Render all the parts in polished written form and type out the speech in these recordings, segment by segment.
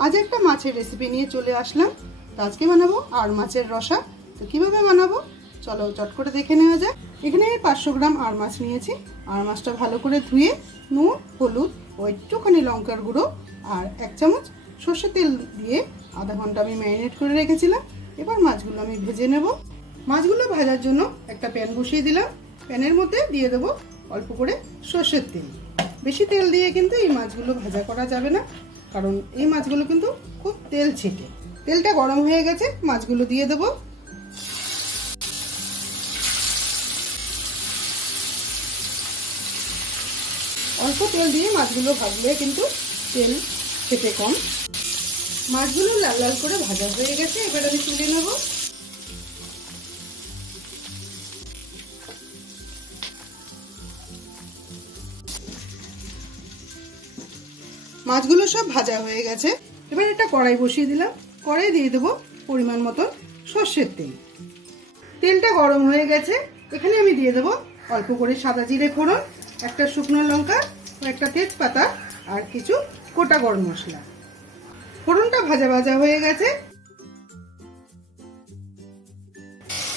আজ একটা মাছের রেসিপি নিয়ে চলে আসলাম। আজকে বানাবো আর মাছের রসা। তো কিভাবে বানাবো চলো চট করে দেখে নেওয়া যাক। এখানে আমি 500 গ্রাম আর মাছ নিয়েছি। আর মাছটা ভালো করে ধুয়ে নুন, হলুদ ও একটুখানি লঙ্কার গুঁড়ো আর 1 চামচ সর্ষের তেল দিয়ে আধা ঘন্টা আমি ম্যারিনেট করে রেখেছিলাম। এবার মাছগুলো আমি ভেজে নেব। মাছগুলো ভাজার জন্য একটা প্যান বসিয়ে দিলাম। প্যানের মধ্যে দিয়ে দেবো অল্প করে সর্ষের তেল। বেশি তেল দিয়ে কিন্তু এই মাছগুলো ভাজা করা যাবে না, কারণ এই মাছগুলো কিন্তু খুব তেল ছেটে। তেলটা গরম হয়ে গেছে, মাছগুলো দিয়ে দেবো। অল্প তেল দিয়ে মাছগুলো ভাজলে কিন্তু তেল খেতে কম। মাছগুলো লাল লাল করে ভাজা হয়ে গেছে, এবার আমি তুলে নেব। মাছগুলো সব ভাজা হয়ে গেছে। এবার একটা কড়াই বসিয়ে দিলাম। কড়াই দিয়ে দেবো পরিমাণ মতো সর্ষের তেল। তেলটা গরম হয়ে গেছে, এখানে আমি দিয়ে দেবো অল্প করে সাদা জিরে ফোড়ন, একটা শুকনো লঙ্কা ও একটা তেজপাতা আর কিছু গোটা গরম মশলা। ফোড়নটা ভাজা ভাজা হয়ে গেছে।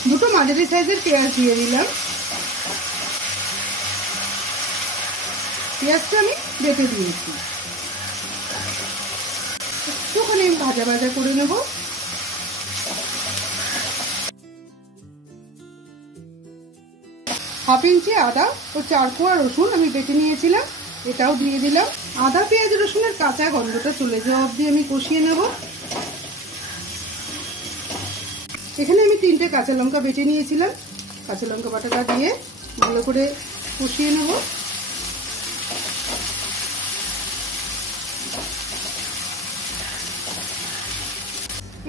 দুটো মাঝারি সাইজের পেঁয়াজ দিয়ে দিলাম। পেঁয়াজটা আমি বেটে দিয়েছি। একটুখানি ভাজা ভাজা করে নেব। হাফ ইঞ্চি আদা ও 4 কোয়া রসুন আমি বেটে নিয়েছিলাম, এটাও দিয়ে দিলাম। আদা পেঁয়াজ রসুনের কাঁচা গন্ধটা চলে যাওয়া অবধি আমি কষিয়ে নেব। এখানে আমি 3টে কাঁচা লঙ্কা বেটে নিয়েছিলাম, কাঁচা লঙ্কা বাটাটা দিয়ে ভালো করে কষিয়ে নেব।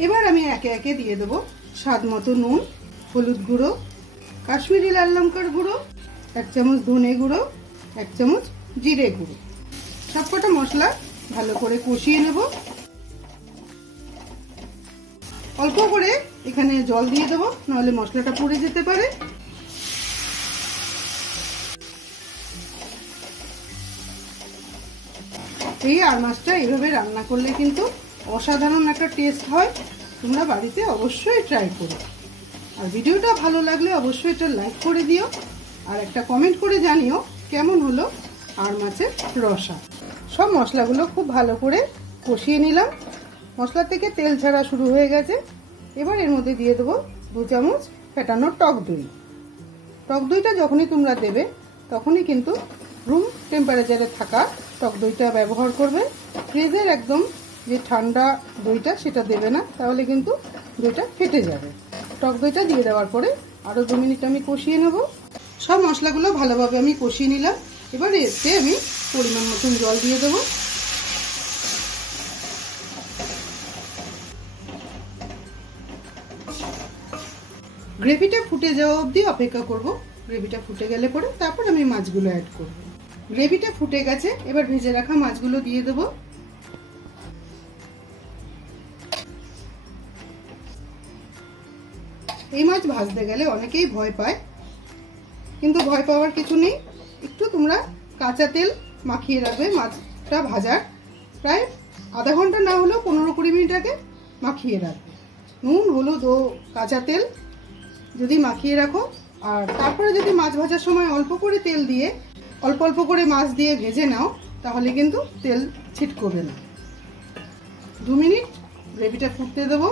এবার আমি একে একে দিয়ে দেবো স্বাদ মতো নুন, হলুদ গুঁড়ো, কাশ্মীরি লাল লঙ্কার গুঁড়ো, 1 চামচ ধনে গুঁড়ো, 1 চামচ জিরে গুঁড়ো। সবকটা মশলা ভালো করে কষিয়ে নেব। অল্প করে এখানে জল দিয়ে দেবো, নাহলে মশলাটা পুড়ে যেতে পারে। এই আর মাছটা এইভাবে রান্না করলে কিন্তু অসাধারণ একটা টেস্ট হয়। তোমরা বাড়িতে অবশ্যই ট্রাই করো। আর ভিডিওটা ভালো লাগলে অবশ্যই এটা লাইক করে দিও আর একটা কমেন্ট করে জানিও কেমন হলো আর মাছের রসা। সব মশলাগুলো খুব ভালো করে কষিয়ে নিলাম। মশলা থেকে তেল ছাড়া শুরু হয়ে গেছে। এবার এর মধ্যে দিয়ে দেবো 2 চামচ ফেটানো টক দই। টক দইটা যখনই তোমরা দেবে তখনই কিন্তু রুম টেম্পারেচারে থাকা টক দইটা ব্যবহার করবে। ফ্রিজের একদম যে ঠান্ডা দইটা সেটা দেবে না, তাহলে কিন্তু দইটা ফেটে যাবে। টক দইটা দিয়ে দেওয়ার পরে আরও 2 মিনিট আমি কষিয়ে নেব। সব মশলাগুলো ভালোভাবে আমি কষিয়ে নিলাম। এবার এতে আমি পরিমাণ মতন জল দিয়ে দেবো। গ্রেভিটা ফুটে যাওয়া অবধি অপেক্ষা করব। গ্রেভিটা ফুটে গেলে পরে তারপর আমি মাছগুলো অ্যাড করব। গ্রেভিটা ফুটে গেছে, এবার ভেজে রাখা মাছগুলো দিয়ে দেবো। এই মাছ ভাজতে গেলে অনেকেই ভয় পায়, কিন্তু ভয় পাওয়ার কিছু নেই। একটু তোমরা কাঁচা তেল মাখিয়ে রাখবে মাছটা ভাজার প্রায় আধা ঘন্টা, না হলেও 15-20 মিনিট আগে মাখিয়ে রাখবে। নুন, হলুদ ও কাঁচা তেল যদি মাখিয়ে রাখো, আর তারপরে যদি মাছ ভাজার সময় অল্প করে তেল দিয়ে অল্প অল্প করে মাছ দিয়ে ভেজে নাও, তাহলে কিন্তু তেল ছিটকবে না। 2 মিনিট গ্রেভিটা ফুটতে দেবো।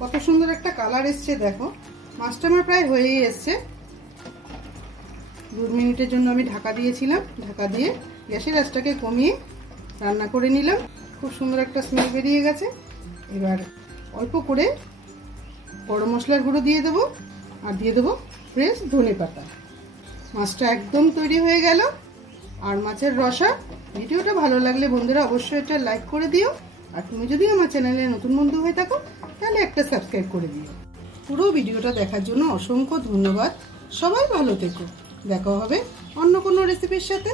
কত সুন্দর একটা কালার এসছে দেখো। মাছটা আমার প্রায় হয়েই এসছে। 2 মিনিটের জন্য আমি ঢাকা দিয়েছিলাম। ঢাকা দিয়ে গ্যাসের আঁচটাকে কমিয়ে রান্না করে নিলাম। খুব সুন্দর একটা স্মেল বেরিয়ে গেছে। এবার অল্প করে গরম মশলার গুঁড়ো দিয়ে দেবো আর দিয়ে দেবো ফ্রেশ ধনে পাতা। মাছটা একদম তৈরি হয়ে গেল আর মাছের রসা। ভিডিওটা ভালো লাগলে বন্ধুরা অবশ্যই এটা লাইক করে দিও। আর তুমি যদি আমার চ্যানেলে নতুন বন্ধু হয়ে থাকো তাহলে একটা সাবস্ক্রাইব করে দিও। পুরো ভিডিওটা দেখার জন্য অসংখ্য ধন্যবাদ। সবাই ভালো থেকো। দেখা হবে অন্য কোনো রেসিপির সাথে।